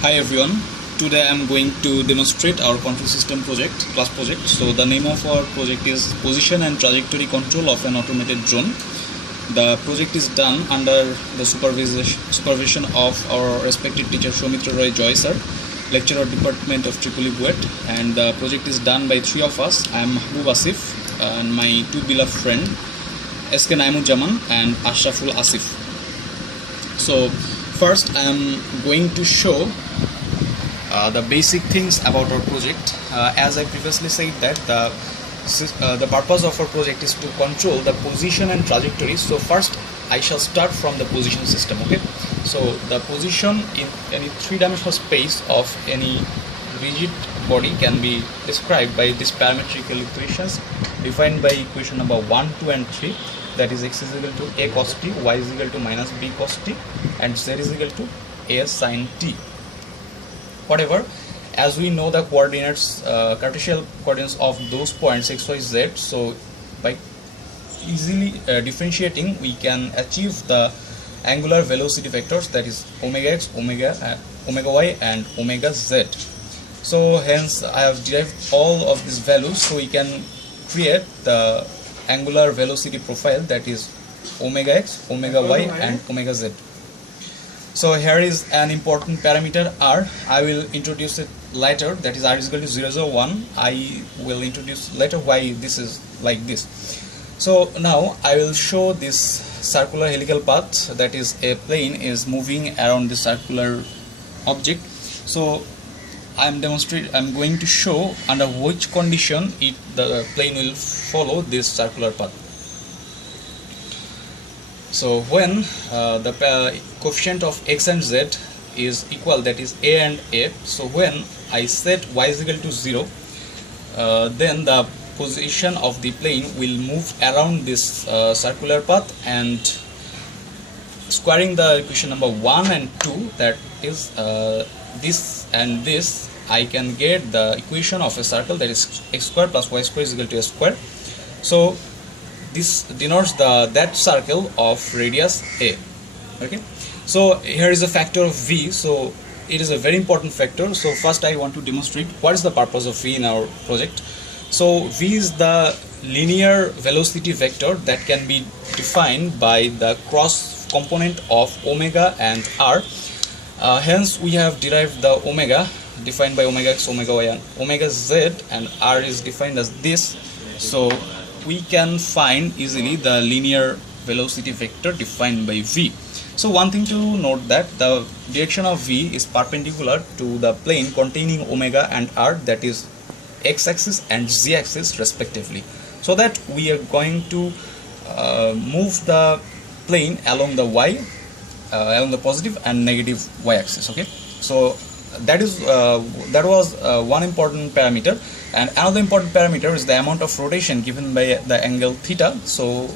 Hi everyone, today I am going to demonstrate our control system class project. So the name of our project is Position and Trajectory Control of an Automated Drone. The project is done under the supervision of our respected teacher Soumitra Roy Joy sir, lecturer Department of EEE BUET, and the project is done by three of us. I am Mahbub Asif and my two beloved friend SK Naimujjaman and Ashraful Asif. So first I am going to show the basic things about our project. As I previously said that the purpose of our project is to control the position and trajectory. So first I shall start from the position system. Okay, so the position in any three-dimensional space of any rigid body can be described by these parametrical equations defined by equation number 1, 2 and 3, that is x is equal to a cos t, y is equal to minus b cos t, and z is equal to a sin t. Whatever, as we know the coordinates, Cartesian coordinates of those points x, y, z, so by easily differentiating we can achieve the angular velocity vectors, that is omega x, omega y and omega z. So hence I have derived all of these values, so we can create the angular velocity profile, that is omega x, omega y and omega z. So here is an important parameter r. I will introduce it later, that is r is equal to 0, 0, 1. I will introduce later why this is like this. So now I will show this circular helical path, that is a plane is moving around the circular object. So I'm going to show under which condition the plane will follow this circular path. So when the coefficient of x and z is equal, that is a and a, so when I set y is equal to 0, then the position of the plane will move around this circular path, and squaring the equation number 1 and 2, that is this and this, I can get the equation of a circle, that is x square plus y square is equal to a square. So this denotes that circle of radius a. Okay, so here is a factor of v, so it is a very important factor. So first I want to demonstrate what is the purpose of v in our project. So v is the linear velocity vector that can be defined by the cross component of omega and r. Hence we have derived the omega defined by omega x, omega y and omega z, and r is defined as this. So we can find easily the linear velocity vector defined by v. So one thing to note, that the direction of v is perpendicular to the plane containing omega and r, that is x-axis and z-axis respectively, so that we are going to move the plane along the y, along the positive and negative y-axis. Okay, so that was one important parameter, and another important parameter is the amount of rotation given by the angle theta. So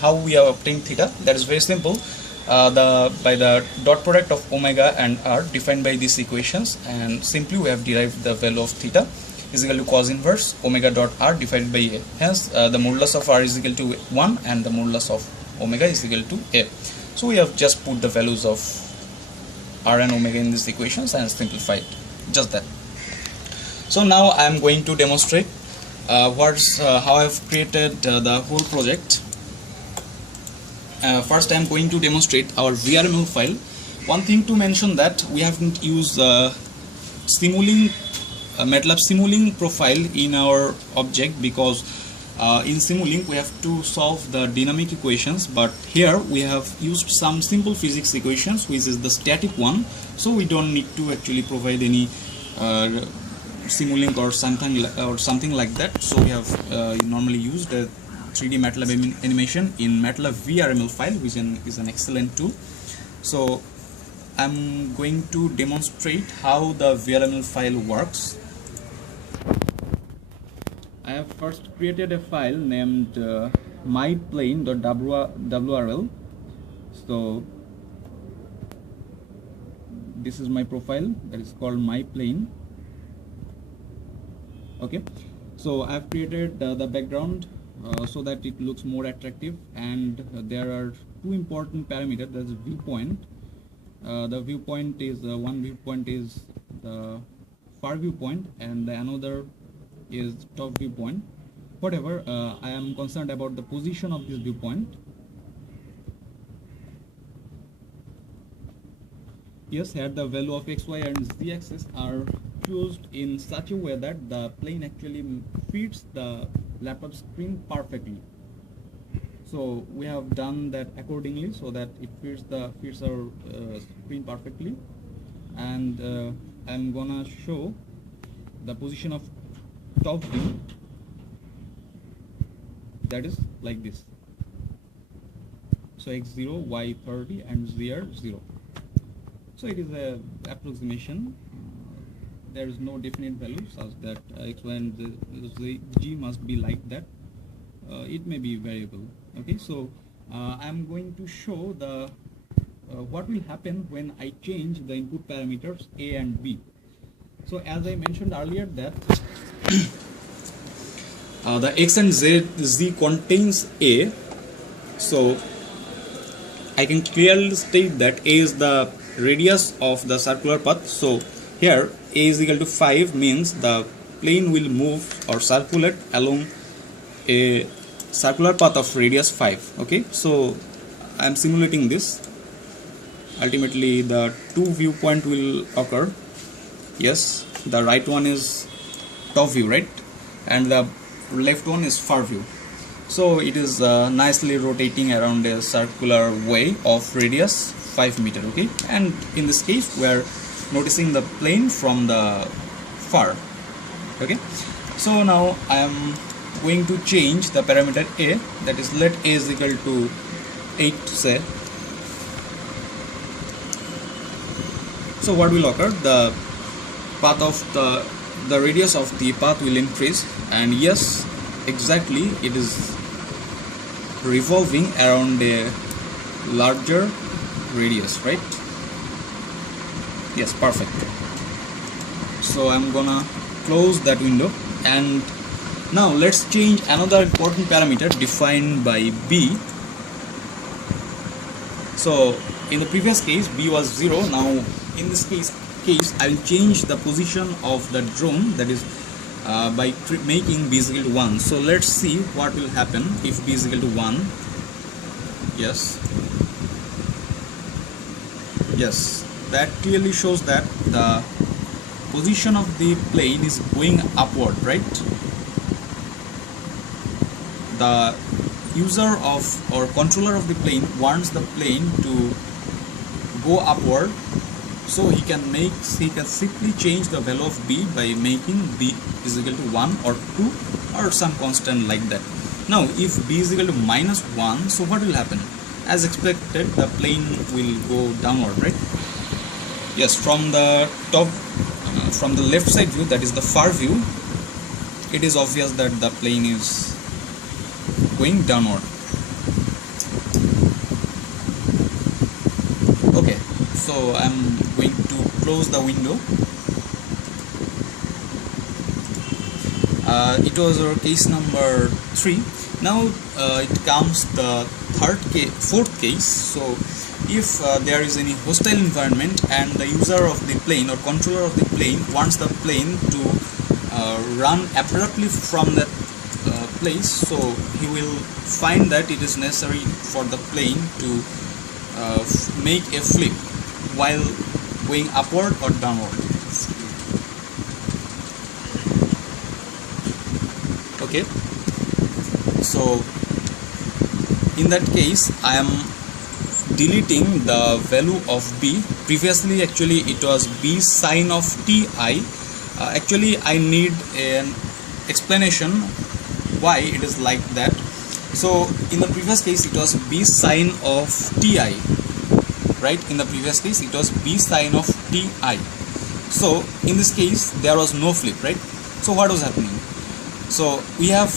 how we have obtained theta? That is very simple. By the dot product of omega and r defined by these equations, and simply we have derived the value of theta is equal to cos inverse omega dot r divided by a. Hence the modulus of r is equal to 1 and the modulus of omega is equal to a. So we have just put the values of r and omega in these equations and simplified just that. So now I am going to demonstrate how I have created the whole project. First I am going to demonstrate our VRML file. One thing to mention, that we haven't used MATLAB Simulink profile in our object, because in Simulink we have to solve the dynamic equations, but here we have used some simple physics equations, which is the static one, so we don't need to actually provide any Simulink or something like that. So we have normally used a 3D MATLAB animation in MATLAB VRML file, which is an excellent tool. So I'm going to demonstrate how the VRML file works. I have first created a file named myplane.wrl. So this is my profile, that is called myplane. Okay, so I have created the background so that it looks more attractive, and there are two important parameters, that's viewpoint the viewpoint is one viewpoint is the far viewpoint and the another is top viewpoint. Whatever, I am concerned about the position of this viewpoint. Yes, here the value of x, y and z axis are fused in such a way that the plane actually fits the laptop screen perfectly. So we have done that accordingly so that it fits our screen perfectly. And I'm gonna show the position of top view, that is like this. So x0, y30 and z0. So it is a approximation. There is no definite value such that x, y and g must be like that. It may be variable. Okay, so I'm going to show the what will happen when I change the input parameters a and b. So as I mentioned earlier that the x and z contains a, so I can clearly state that a is the radius of the circular path. So here a is equal to 5 means the plane will move or circulate along a circular path of radius 5. Okay, so I am simulating this. Ultimately the two viewpoint will occur. Yes, the right one is top view, right, and the left one is far view. So it is nicely rotating around a circular way of radius 5 meter. Okay, and in this case we are noticing the plane from the far. Okay, so now I am going to change the parameter a, that is let a is equal to 8 say. So what will occur? The path of the radius of the path will increase, and yes, exactly, it is revolving around a larger radius, right? Yes, perfect. So I'm gonna close that window, and now let's change another important parameter defined by b. So in the previous case b was 0. Now in this case I will change the position of the drone, that is by making b is equal to 1. So let's see what will happen if b is equal to 1. Yes, that clearly shows that the position of the plane is going upward, right? The user of or controller of the plane wants the plane to go upward, so he can simply change the value of b by making b is equal to 1 or 2 or some constant like that. Now if b is equal to -1, so what will happen? As expected, the plane will go downward, right? Yes, from the top, from the left side view, that is the far view, it is obvious that the plane is going downward. Okay, so I'm going to close the window. It was our case number 3. Now it comes the fourth case. So if there is any hostile environment and the user of the plane or controller of the plane wants the plane to run abruptly from that place, so he will find that it is necessary for the plane to make a flip while going upward or downward. Okay, so in that case I am deleting the value of b. Previously actually it was b sine of ti. Actually I need an explanation why it is like that. So in the previous case it was b sine of ti, right? In the previous case it was b sine of ti. So in this case there was no flip, right? So what was happening? So we have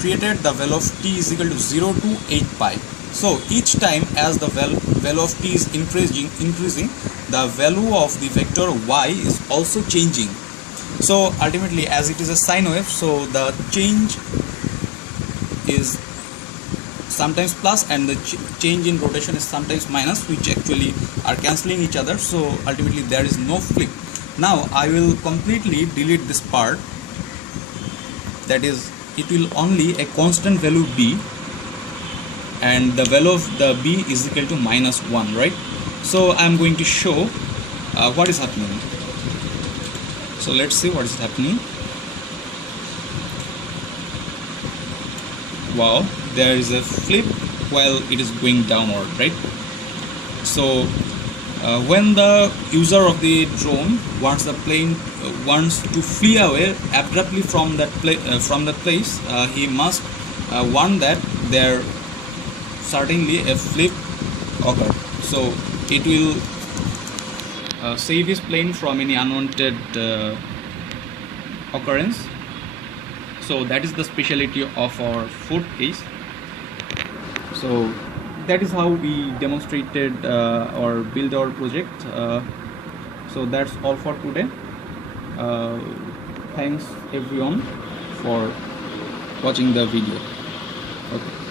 created the value of t is equal to 0 to 8 pi. So each time as the value of t is increasing, the value of the vector y is also changing. So ultimately, as it is a sine wave, so the change is sometimes plus, and the change in rotation is sometimes minus, which actually are cancelling each other, so ultimately there is no flip. Now I will completely delete this part, that is, it will only a constant value b, and the value of the b is equal to -1, right? So I'm going to show what is happening. So let's see what is happening. Wow, there is a flip while it is going downward, right? So when the user of the drone wants the plane wants to flee away abruptly from that place, he must warn that there certainly a flip occurred. So it will save his plane from any unwanted occurrence. So that is the speciality of our fourth case. So that is how we demonstrated or build our project. So that's all for today. Thanks everyone for watching the video. Okay.